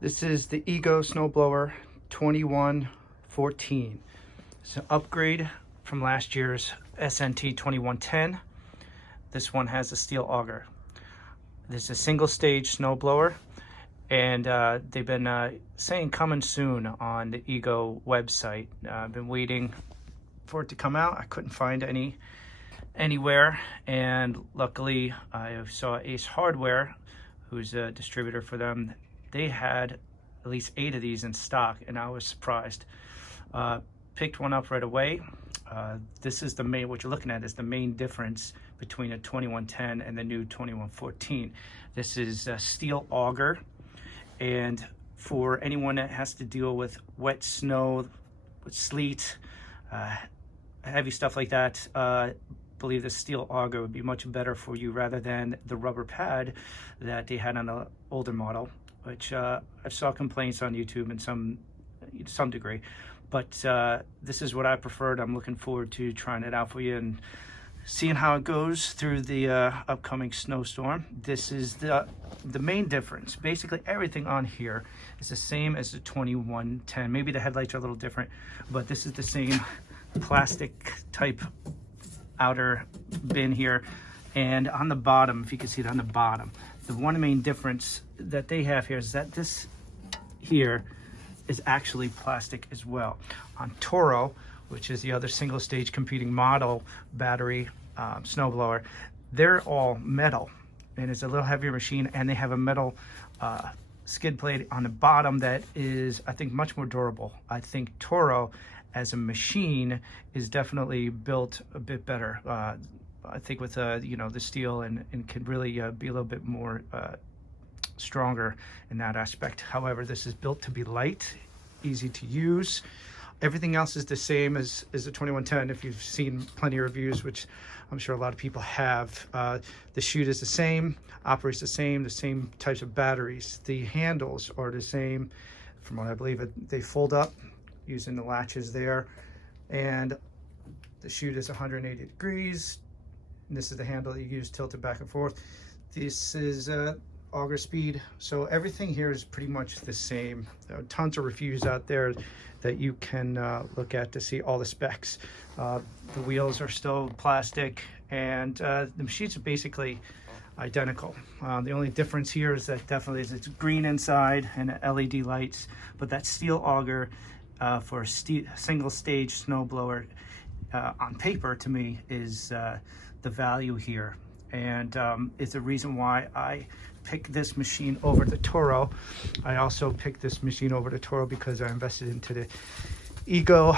This is the Ego Snowblower 2114. It's an upgrade from last year's SNT2110. This one has a steel auger. This is a single stage snowblower, and they've been saying coming soon on the Ego website. I've been waiting for it to come out. I couldn't find anywhere, and luckily I saw Ace Hardware, who's a distributor for them. They had at least 8 of these in stock, and I was surprised. Picked one up right away. This is the main, what you're looking at is the main difference between a 2110 and the new 2114. This is a steel auger, and for anyone that has to deal with wet snow, with sleet, heavy stuff like that, believe the steel auger would be much better for you rather than the rubber pad that they had on the older model, which I saw complaints on YouTube in some degree, but this is what I preferred. I'm looking forward to trying it out for you and seeing how it goes through the upcoming snowstorm. This is the main difference. Basically everything on here is the same as the 2110. Maybe the headlights are a little different, but this is the same plastic type outer bin here. And on the bottom, if you can see it on the bottom, the one main difference that they have here is that this here is actually plastic as well. On Toro, which is the other single stage competing model battery snowblower, they're all metal, and it's a little heavier machine, and they have a metal skid plate on the bottom that is, I think, much more durable. I think Toro as a machine is definitely built a bit better. I think with you know, the steel and can really be a little bit more stronger in that aspect. However, this is built to be light, easy to use. Everything else is the same as the 2110. If you've seen plenty of reviews, which I'm sure a lot of people have, the chute is the same, operates the same types of batteries. The handles are the same, from what I believe. They fold up using the latches there, and the chute is 180 degrees. And this is the handle that you use, tilted back and forth. This is auger speed, so everything here is pretty much the same. There are tons of reviews out there that you can look at to see all the specs. The wheels are still plastic, and the machines are basically identical. The only difference here is that definitely is it's green inside and LED lights, but that steel auger for a single stage snowblower on paper, to me, is the value here, and it's a reason why I picked this machine over the Toro. I also picked this machine over the Toro because I invested into the Ego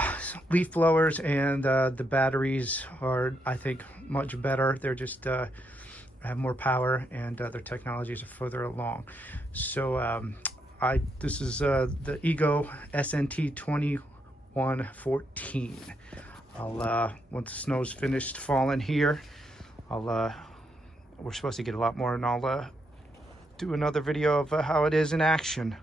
leaf blowers, and the batteries are, I think, much better. They're just have more power, and their technologies are further along. So this is the Ego SNT2114. I'll once the snow's finished falling here, we're supposed to get a lot more, and I'll do another video of how it is in action.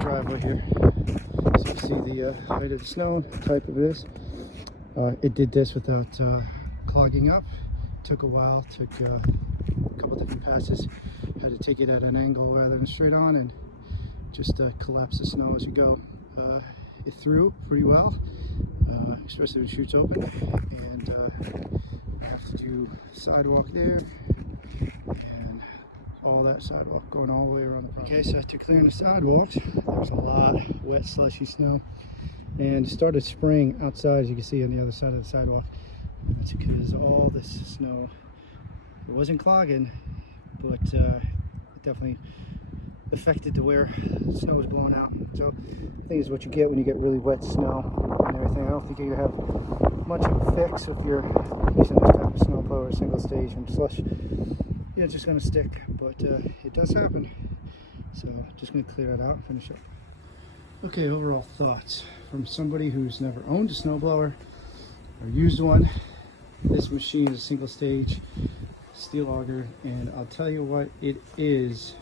Driveway here. So you see the height of the snow, type of this. It did this without clogging up. Took a while, took a couple different passes. Had to take it at an angle rather than straight on and just collapse the snow as you go. It threw pretty well, especially when it shoots open. And I have to do sidewalk there. And all that sidewalk going all the way around the property. Okay, so after clearing the sidewalks, there was a lot of wet, slushy snow, and it started spraying outside, as you can see on the other side of the sidewalk. That's because all this snow, it wasn't clogging, but it definitely affected to where the snow was blowing out. So I think is what you get when you get really wet snow and everything. I don't think you have much of a fix if you're using this type of snow blower, single stage and slush. Yeah, it's just going to stick, but it does happen. So just going to clear it out and finish up. Okay, overall thoughts from somebody who's never owned a snowblower or used one. This machine is a single stage steel auger, and I'll tell you what, it is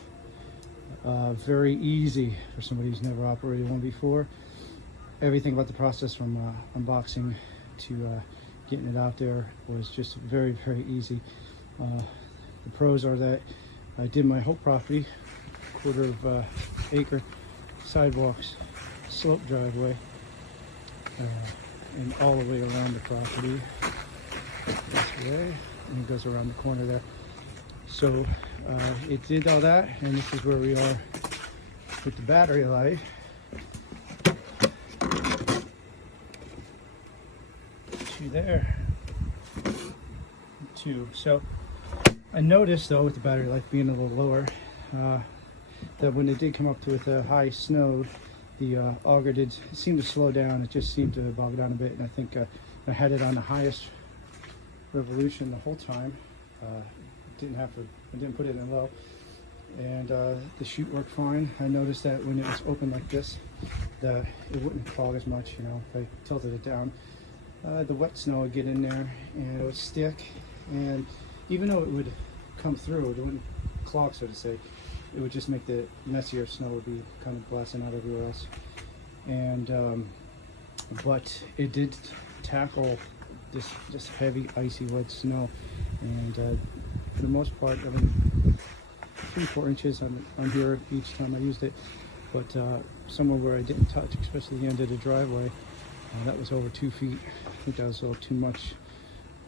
very easy for somebody who's never operated one before. Everything about the process from unboxing to getting it out there was just very, very easy. The pros are that I did my whole property, quarter of acre, sidewalks, slope driveway, and all the way around the property this way, and it goes around the corner there. So it did all that, and this is where we are with the battery life. Two there, two. So I noticed though, with the battery life being a little lower, that when it did come up to with a high snow, the auger did seem to slow down. It just seemed to bog down a bit, and I think I had it on the highest revolution the whole time. I didn't put it in low, and the chute worked fine. I noticed that when it was open like this, that it wouldn't clog as much. You know, if I tilted it down, the wet snow would get in there and it would stick, and even though it would come through, it wouldn't clog, so to say. It would just make the messier snow would be kind of blasting out everywhere else. And but it did tackle this heavy, icy, wet snow, and for the most part, I mean, 3-4 inches on here each time I used it. but somewhere where I didn't touch, especially the end of the driveway, that was over 2 feet. I think that was a little too much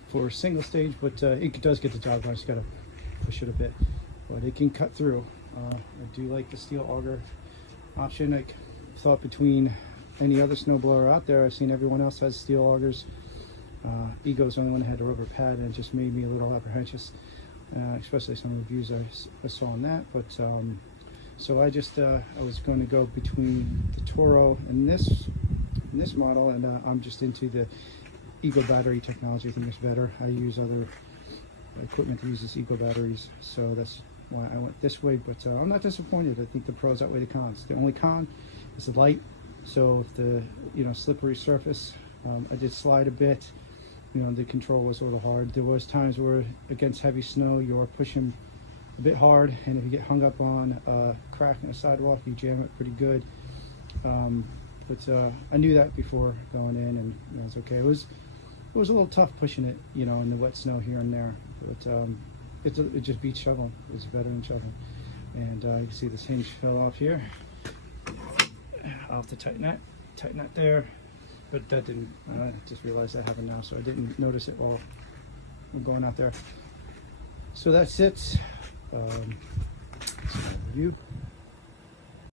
for a single stage, but it does get the job done. I just gotta push it a bit, but it can cut through. I do like the steel auger option. I thought between any other snowblower out there, I've seen everyone else has steel augers. Ego's the only one that had a rubber pad, and it just made me a little apprehensive, especially some reviews I saw on that. But so I just I was going to go between the Toro and this model, and I'm just into the Ego battery technology. I think it's better. I use other equipment that uses Ego batteries, so that's why I went this way. But I'm not disappointed. I think the pros outweigh the cons. The only con is the light. So if the slippery surface, I did slide a bit. The control was a little hard. There was times where against heavy snow you're pushing a bit hard, and if you get hung up on a crack in a sidewalk, you jam it pretty good. But I knew that before going in, and it's okay. It was a little tough pushing it, in the wet snow here and there. But it just beats shoveling. It's better than shoveling. And you can see this hinge fell off here. I'll have to tighten that there. But that didn't, I just realized that happened now, so I didn't notice it while we're going out there. So that's it. Review.